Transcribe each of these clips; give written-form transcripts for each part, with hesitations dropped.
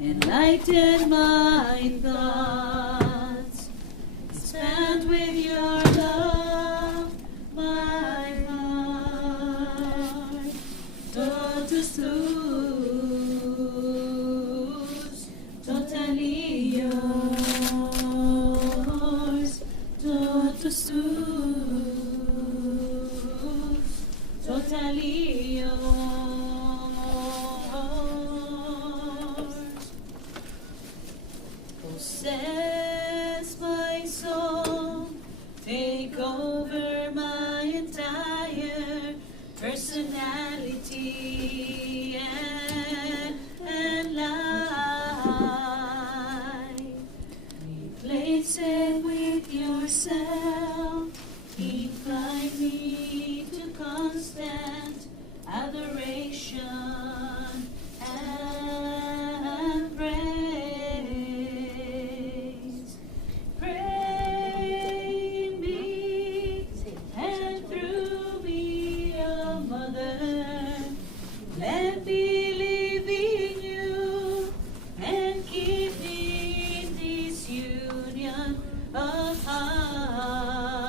enlighten my thoughts, expand with your love my heart, totus tuus, totally yours, totus tuus, totally yours. Possess my soul, take over my entire personality and life. Replace it with yourself, incline me to constant adoration and praise. Pray in me and through me, oh Mother. Let me live in you and keep me in this union of hearts,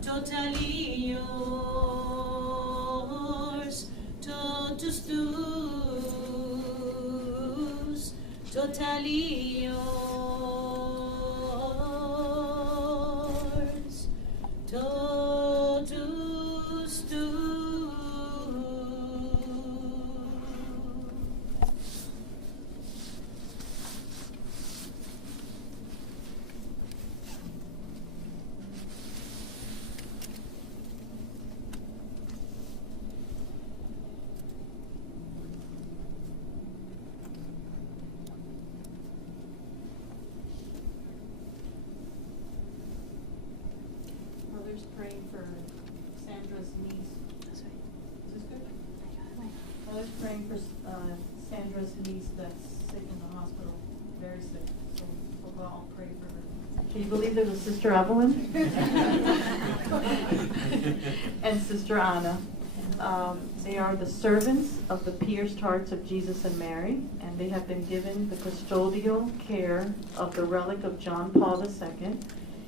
totally yours, totus tuus, totally yours, totus tuus. Mother's praying for Sandra's niece. Is this good? Mother's praying for Sandra's niece that's sick in the hospital, very sick. So we'll all pray for her. Can you believe there's a Sister Evelyn? And Sister Anna. They are the servants of the pierced hearts of Jesus and Mary, and they have been given the custodial care of the relic of John Paul II.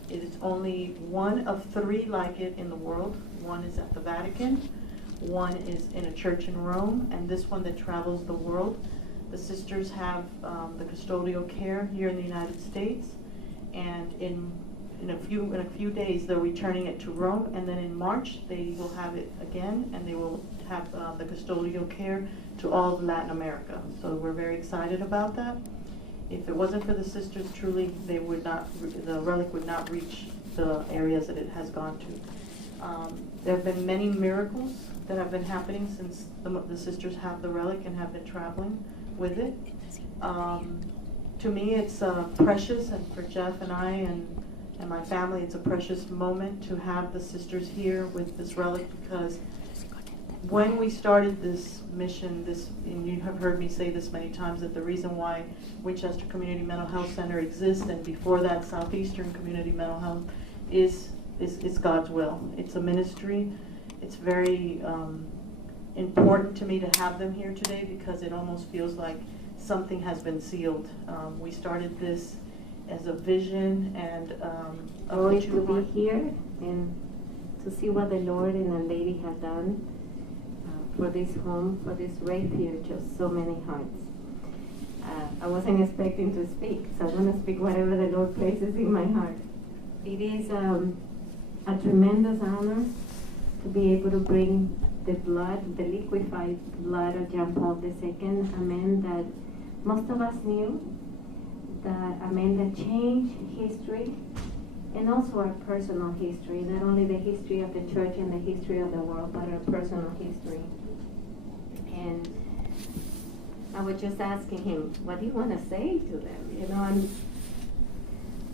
It is only one of three like it in the world. One is at the Vatican, one is in a church in Rome, and this one that travels the world. The sisters have the custodial care here in the United States, and in a few days they're returning it to Rome, and then in March they will have it again, and they will have the custodial care to all of Latin America. So we're very excited about that. If it wasn't for the sisters, truly, they would not. The relic would not reach the areas that it has gone to. There have been many miracles that have been happening since the sisters have the relic and have been traveling with it. To me, it's precious, and for Jeff and I and my family, it's a precious moment to have the sisters here with this relic, because when we started this mission, and you have heard me say this many times, that the reason why Winchester Community Mental Health Center exists, and before that Southeastern Community Mental Health, is God's will. It's a ministry. It's very important to me to have them here today, because it almost feels like something has been sealed. We started this as a vision and to be here and to see what the Lord and the Lady have done for this home, for this refuge of so many hearts. I wasn't expecting to speak, so I'm going to speak whatever the Lord places in my heart. It is a tremendous honor to be able to bring the blood, the liquefied blood of John Paul II, a man that most of us knew, a man that changed history, and also our personal history, not only the history of the church and the history of the world, but our personal history. And I was just asking him, what do you want to say to them? You know,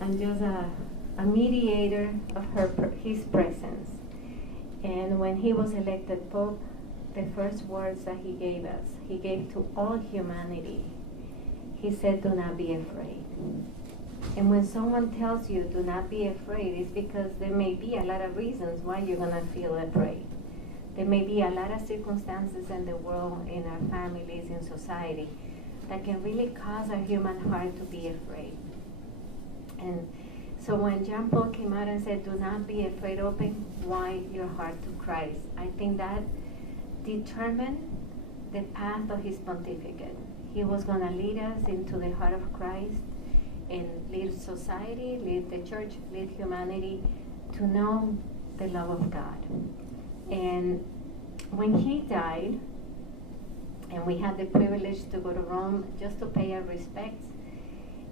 I'm just a mediator of his presence. And when he was elected Pope, the first words that he gave to all humanity, he said, do not be afraid. And when someone tells you, do not be afraid, it's because there may be a lot of reasons why you're going to feel afraid. There may be a lot of circumstances in the world, in our families, in society. that can really cause our human heart to be afraid. And so when John Paul came out and said, do not be afraid, open wide your heart to Christ, I think that determined the path of his pontificate. He was going to lead us into the heart of Christ and lead society, lead the church, lead humanity to know the love of God. And when he died, and we had the privilege to go to Rome just to pay our respects,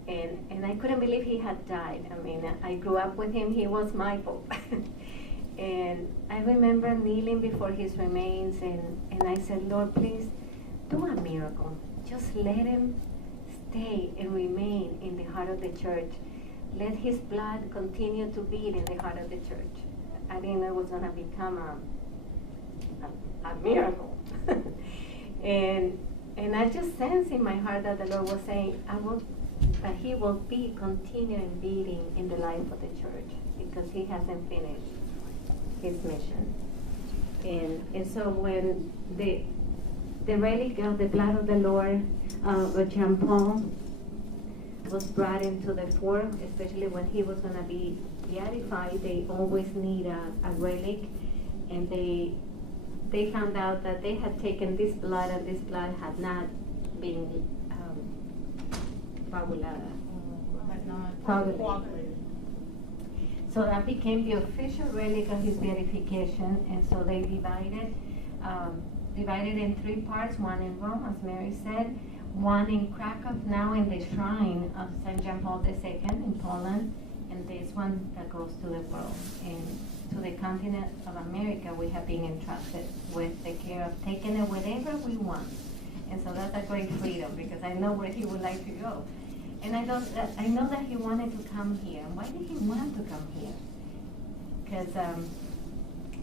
and I couldn't believe he had died. I mean, I grew up with him, he was my pope. And I remember kneeling before his remains, and I said, Lord, please do a miracle. Just let him stay and remain in the heart of the church. Let his blood continue to beat in the heart of the church. I didn't know it was going to become a miracle. And I just sensed in my heart that the Lord was saying, that he will be continuing beating in the life of the church because he hasn't finished his mission. And so when the relic of the blood of the Lord of Jean Paul was brought into the fore, especially when he was going to be beatified, they always need a relic, and they found out that they had taken this blood, and this blood had not been coagulated. So that became the official relic of his beatification, and so they divided in 3 parts, one in Rome, as Mary said, one in Krakow, now in the shrine of St. John Paul II in Poland, and this one that goes to the world. And to the continent of America, we have been entrusted with the care of taking it wherever we want. And so that's a great freedom, because I know where he would like to go. And I know that he wanted to come here. Why did he want to come here? Because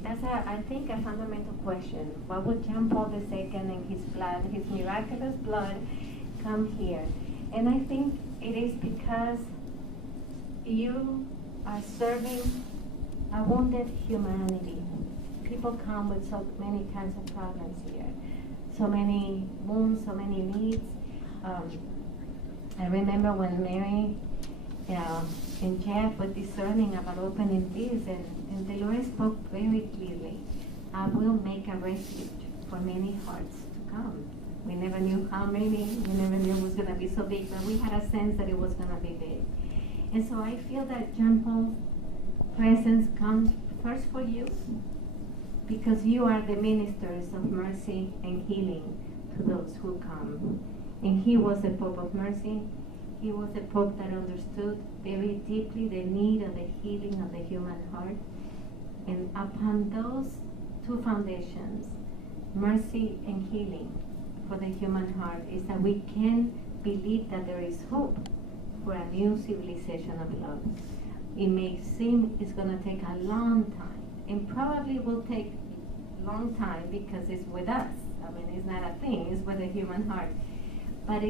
that's, I think, a fundamental question. Why would John Paul II and his blood, his miraculous blood, come here? And I think it is because you are serving a wounded humanity. People come with so many kinds of problems here. So many wounds, so many needs. I remember when Mary and Jeff were discerning about opening this, and the Lord spoke very clearly. I will make a refuge for many hearts to come. We never knew how many, we never knew it was going to be so big, but we had a sense that it was going to be big. And so I feel that John Paul's presence comes first for you, because you are the ministers of mercy and healing to those who come. And he was the Pope of Mercy. He was a Pope that understood very deeply the need of the healing of the human heart. And upon those 2 foundations, mercy and healing for the human heart, is that we can believe that there is hope for a new civilization of love. It may seem it's going to take a long time, and probably will take a long time because it's with us. I mean, it's not a thing, it's with the human heart. But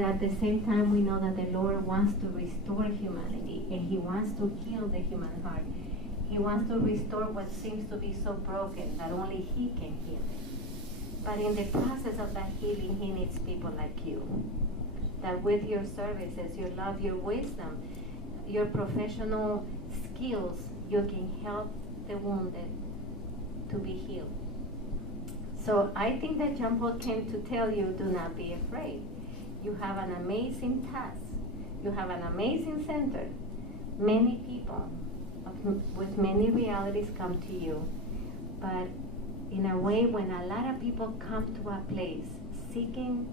at the same time, we know that the Lord wants to restore humanity, and he wants to heal the human heart. He wants to restore what seems to be so broken that only he can heal it. But in the process of that healing, he needs people like you, that with your services, your love, your wisdom, your professional skills, you can help the wounded to be healed. So I think that John Paul came to tell you, do not be afraid. You have an amazing task. You have an amazing center. Many people with many realities come to you. But in a way, when a lot of people come to a place seeking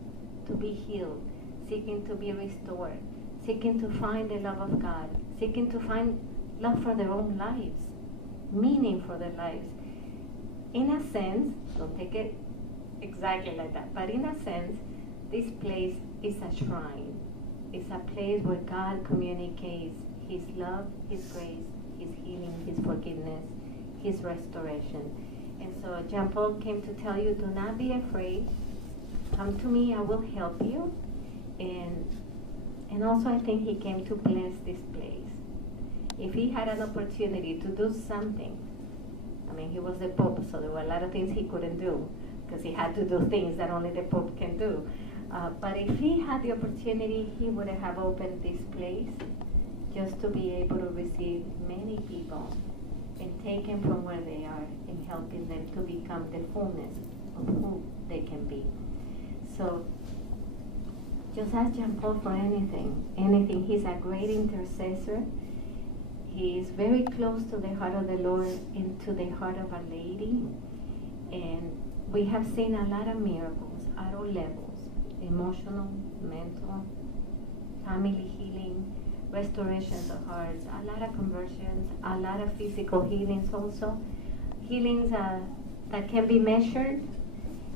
to be healed, seeking to be restored, seeking to find the love of God, seeking to find love for their own lives, meaning for their lives, in a sense, don't take it exactly like that, but in a sense, this place is a shrine. It's a place where God communicates his love, his grace, his healing, his forgiveness, his restoration. And so John Paul came to tell you, do not be afraid. Come to me, I will help you. And also I think he came to bless this place. If he had an opportunity to do something, I mean, he was the Pope, so there were a lot of things he couldn't do, because he had to do things that only the Pope can do. But if he had the opportunity, he would have opened this place just to be able to receive many people and take them from where they are and helping them to become the fullness of who they can be. So just ask Jean Paul for anything. He's a great intercessor. He is very close to the heart of the Lord and to the heart of Our Lady. And we have seen a lot of miracles at all levels: emotional, mental, family healing, restorations of hearts, a lot of conversions, a lot of physical healings also. Healings that can be measured,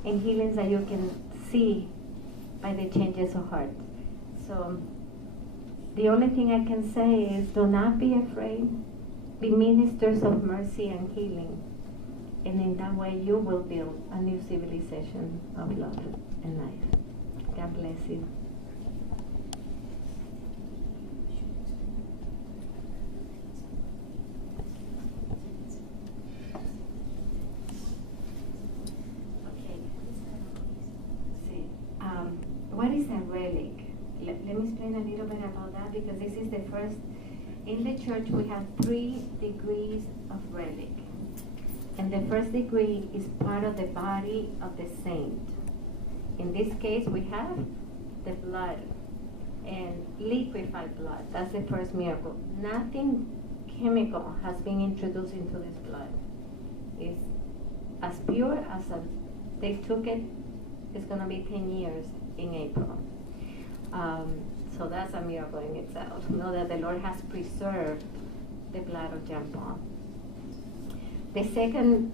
and healings that you can see by the changes of heart. So the only thing I can say is, do not be afraid. Be ministers of mercy and healing. And in that way you will build a new civilization of love and life. God bless you. What is a relic? Let me explain a little bit about that, because this is the first. In the church we have 3 degrees of relic. And the first degree is part of the body of the saint. In this case we have the blood and liquefied blood. That's the first miracle. Nothing chemical has been introduced into this blood. It's as pure as they took it. It's going to be 10 years in April. So that's a miracle in itself. Know that the Lord has preserved the blood of Jean Paul. The second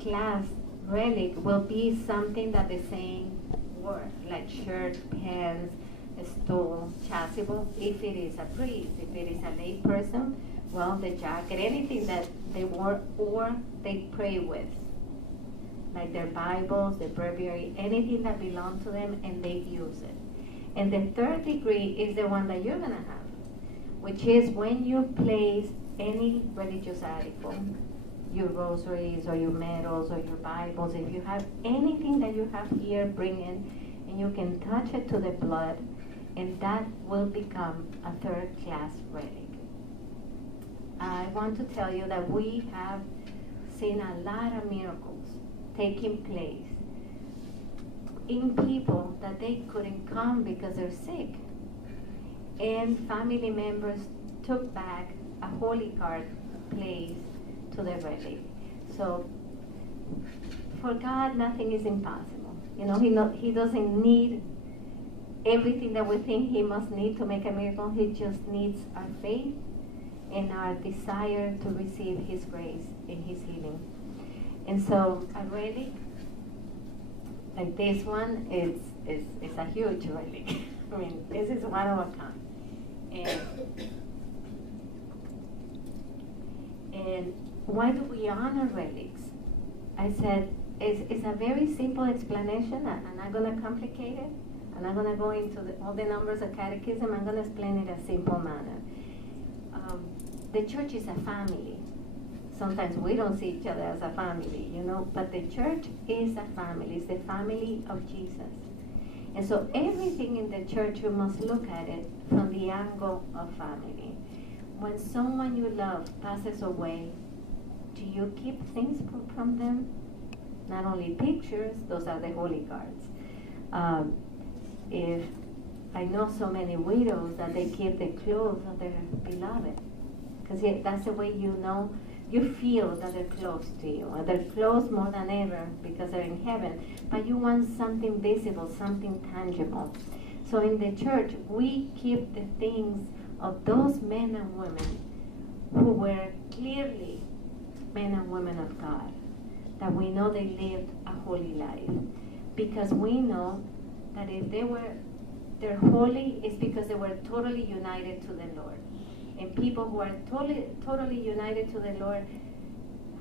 class relic will be something that the saint wore, like shirt, pants, a stool, chasuble. If it is a priest, if it is a lay person, well, the jacket, anything that they wore or they pray with, like their Bibles, their breviary, anything that belonged to them, and they use it. And the third degree is the one that you're going to have, which is when you place any religious article, your rosaries or your medals or your Bibles, if you have anything that you have here, bring in, and you can touch it to the blood, and that will become a third class relic. I want to tell you that we have seen a lot of miracles taking place in people that they couldn't come because they're sick. And family members took back a holy card placed to the relic. So for God, nothing is impossible. You know, he doesn't need everything that we think he must need to make a miracle. He just needs our faith and our desire to receive his grace and his healing. And so a relic like this one is a huge relic. I mean, this is one of a kind. And why do we honor relics? I said it's a very simple explanation. I'm not going to complicate it. I'm not going to go into all the numbers of catechism. I'm going to explain it in a simple manner. The church is a family. Sometimes we don't see each other as a family, you know, but the church is a family. It's the family of Jesus. And so everything in the church, you must look at it from the angle of family. When someone you love passes away, do you keep things from them? Not only pictures, those are the holy cards. If I know so many widows that they keep the clothes of their beloved, because that's the way you know, you feel that they're close to you, or they're close more than ever because they're in heaven, but you want something visible, something tangible. So in the church, we keep the things of those men and women who were clearly men and women of God, that we know they lived a holy life, because we know that if they're holy, it's because they were totally united to the Lord. And people who are totally united to the Lord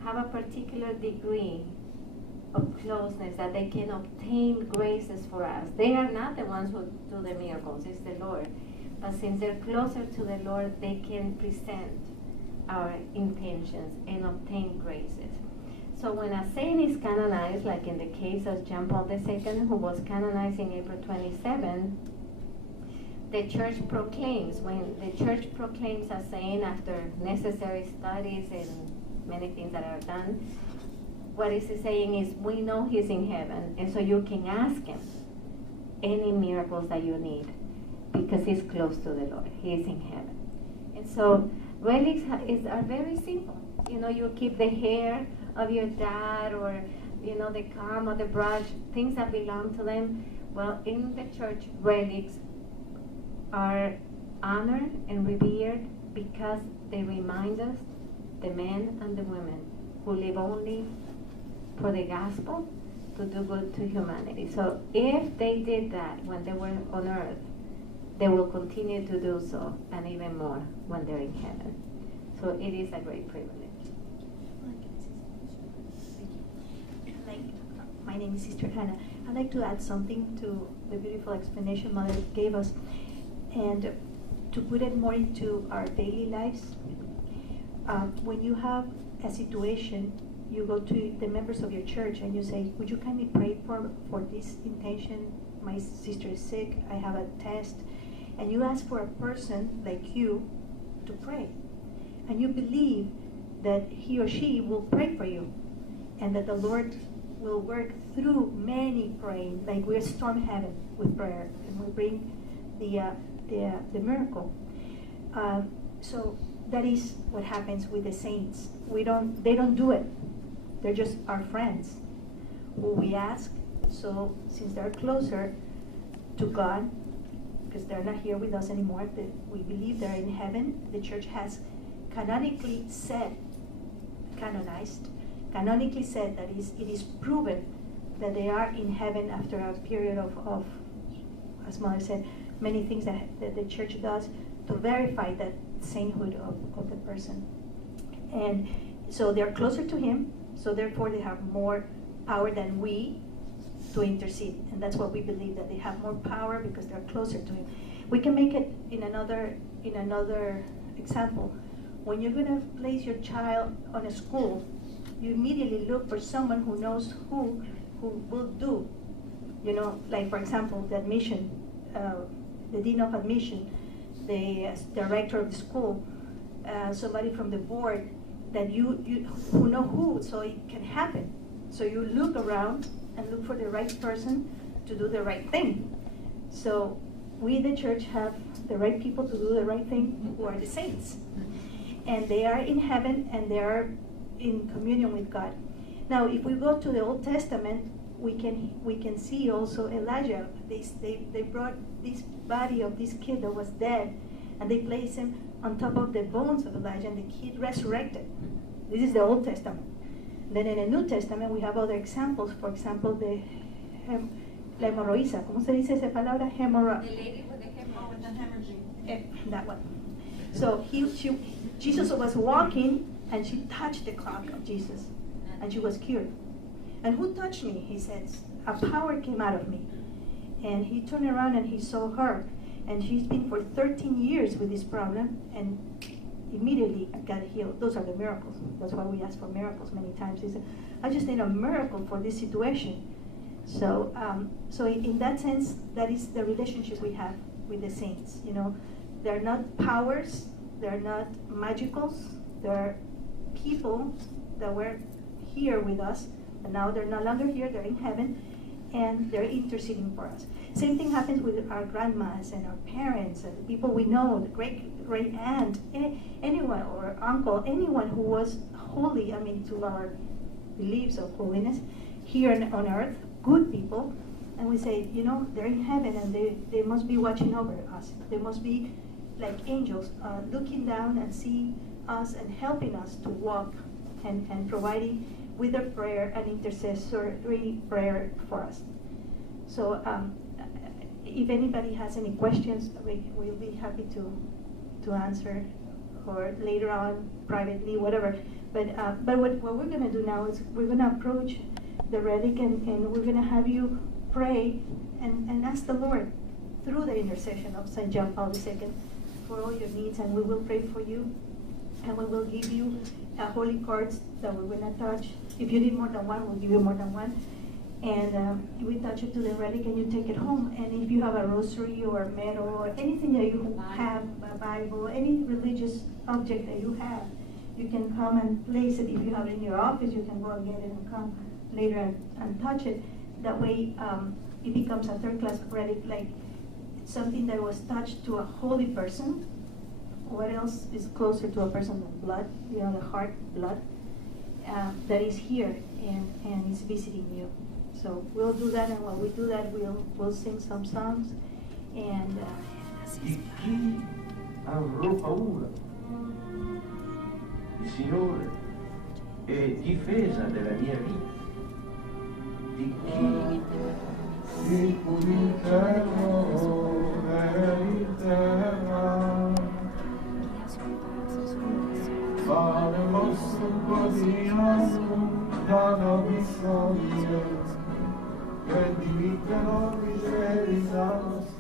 have a particular degree of closeness that they can obtain graces for us. They are not the ones who do the miracles, it's the Lord. But since they're closer to the Lord, they can present our intentions and obtain graces. So when a saint is canonized, like in the case of John Paul II, who was canonized in April 27, the church proclaims, when the church proclaims a saint after necessary studies and many things that are done, what it's saying is, we know he's in heaven, and so you can ask him any miracles that you need, because he's close to the Lord. He is in heaven. And so relics are very simple. You know, you keep the hair of your dad, or you know, the comb or the brush, things that belong to them. Well, in the church, relics are honored and revered because they remind us, the men and the women who live only for the gospel, to do good to humanity. So if they did that when they were on earth, they will continue to do so, and even more when they're in heaven. So it is a great privilege. My name is Sister Hannah. I'd like to add something to the beautiful explanation Mother gave us, and to put it more into our daily lives. When you have a situation, you go to the members of your church and you say, would you kindly pray for this intention? My sister is sick, I have a test. And you ask for a person like you to pray. And you believe that he or she will pray for you, and that the Lord will work through many praying, like we're storm heaven with prayer, and we bring the miracle. So that is what happens with the saints. They don't do it. They're just our friends who we ask. So since they're closer to God, because they're not here with us anymore, we believe they're in heaven. The church has canonically said that it is proven that they are in heaven after a period of, as Mother said, many things that the church does to verify that sainthood of the person. And so they're closer to him, so therefore they have more power than we to intercede. And that's what we believe, that they have more power because they're closer to him. We can make it in another example. When you're going to place your child on a school, you immediately look for someone who knows who will do. You know, like for example, the admission, the dean of admission, the director of the school, somebody from the board that you who know who, so it can happen. So you look around and look for the right person to do the right thing. So we, the church, have the right people to do the right thing, who are the saints. And they are in heaven, and they are in communion with God. Now, if we go to the Old Testament, we can see also Elijah. They brought this body of this kid that was dead, and they placed him on top of the bones of Elijah, and the kid resurrected. This is the Old Testament. Then in the New Testament, we have other examples. For example, la hemorroísa. ¿Cómo se dice esa palabra? The lady with the hemorrhage. That one. So Jesus was walking, and she touched the cloak of Jesus, and she was cured. And who touched me? He says, a power came out of me. And he turned around and he saw her. And she's been for 13 years with this problem, and immediately got healed. Those are the miracles. That's why we ask for miracles many times. He said, I just need a miracle for this situation. So, so in that sense, that is the relationship we have with the saints. You know, they're not powers, they're not magicals, they're people that were here with us, and now they're no longer here, they're in heaven, and they're interceding for us. Same thing happens with our grandmas and our parents and the people we know, the great aunt, anyone, or uncle, anyone who was holy, to our beliefs of holiness, here on earth, good people, and we say, you know, they're in heaven, and they must be watching over us. They must be like angels, looking down and seeing us and helping us to walk, and providing with their prayer and intercessory prayer for us. So if anybody has any questions, we'll be happy to answer, or later on privately, whatever. But what we're going to do now is we're going to approach the relic, and we're going to have you pray and ask the Lord through the intercession of St. John Paul II for all your needs, and we will pray for you And we will give you holy cards that we will not touch. If you need more than one, we'll give you more than one. And we touch it to the relic and you take it home. And if you have a rosary or a medal or anything that you have, a Bible, any religious object that you have, you can come and place it. If you have it in your office, you can go and get it and come later and touch it. That way it becomes a third-class relic, like something that was touched to a holy person. What else is closer to a person than blood, the heart, blood, that is here and is visiting you. So we'll do that, and when we do that, we'll sing some songs, and Di chi avrò paura? Il Signore è difesa della mia vita. Di chi si purificherò nell'interno. Fare mosso così dalla bisogna. Che dimitterò miseria nostra.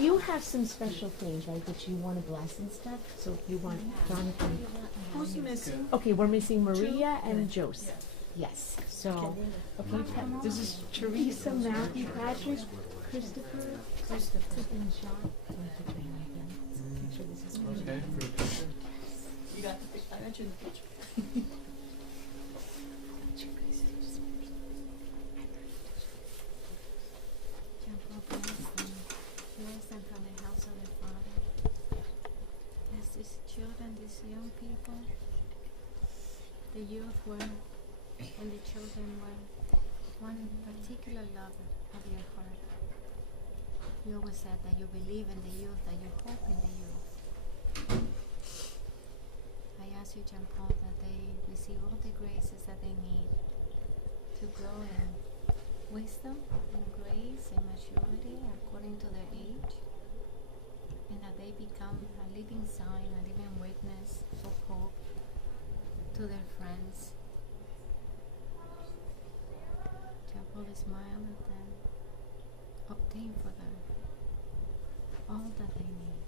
You have some special things, right, that you want to bless and stuff? So you want Jonathan. who's missing? Okay, we're missing Maria and Joseph. Yes. So, okay, this is Teresa, Matthew, Patrick, Christopher, and Sean. Okay. You got the picture. I got you in the picture. Bless them from the house of their father. Bless these children, these young people, the youth were, and the children were one particular lover of your heart. You always said that you believe in the youth, that you hope in the youth. I ask you, John Paul, that they receive all the graces that they need to grow in wisdom and grace and maturity according to their age, and that they become a living sign, a living witness of hope to their friends. Jehovah, smile at them, obtain for them all that they need.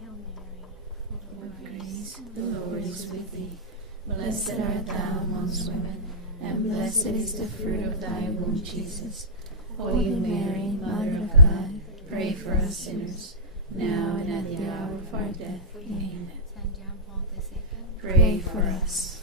Hail Mary, full of grace, The Lord is with thee. Blessed art thou amongst women, and blessed is the fruit of thy womb, Jesus. Holy Mary, Mother of God, pray for us sinners, now and at the hour of our death. Amen. Saint John Paul II, Pray for us.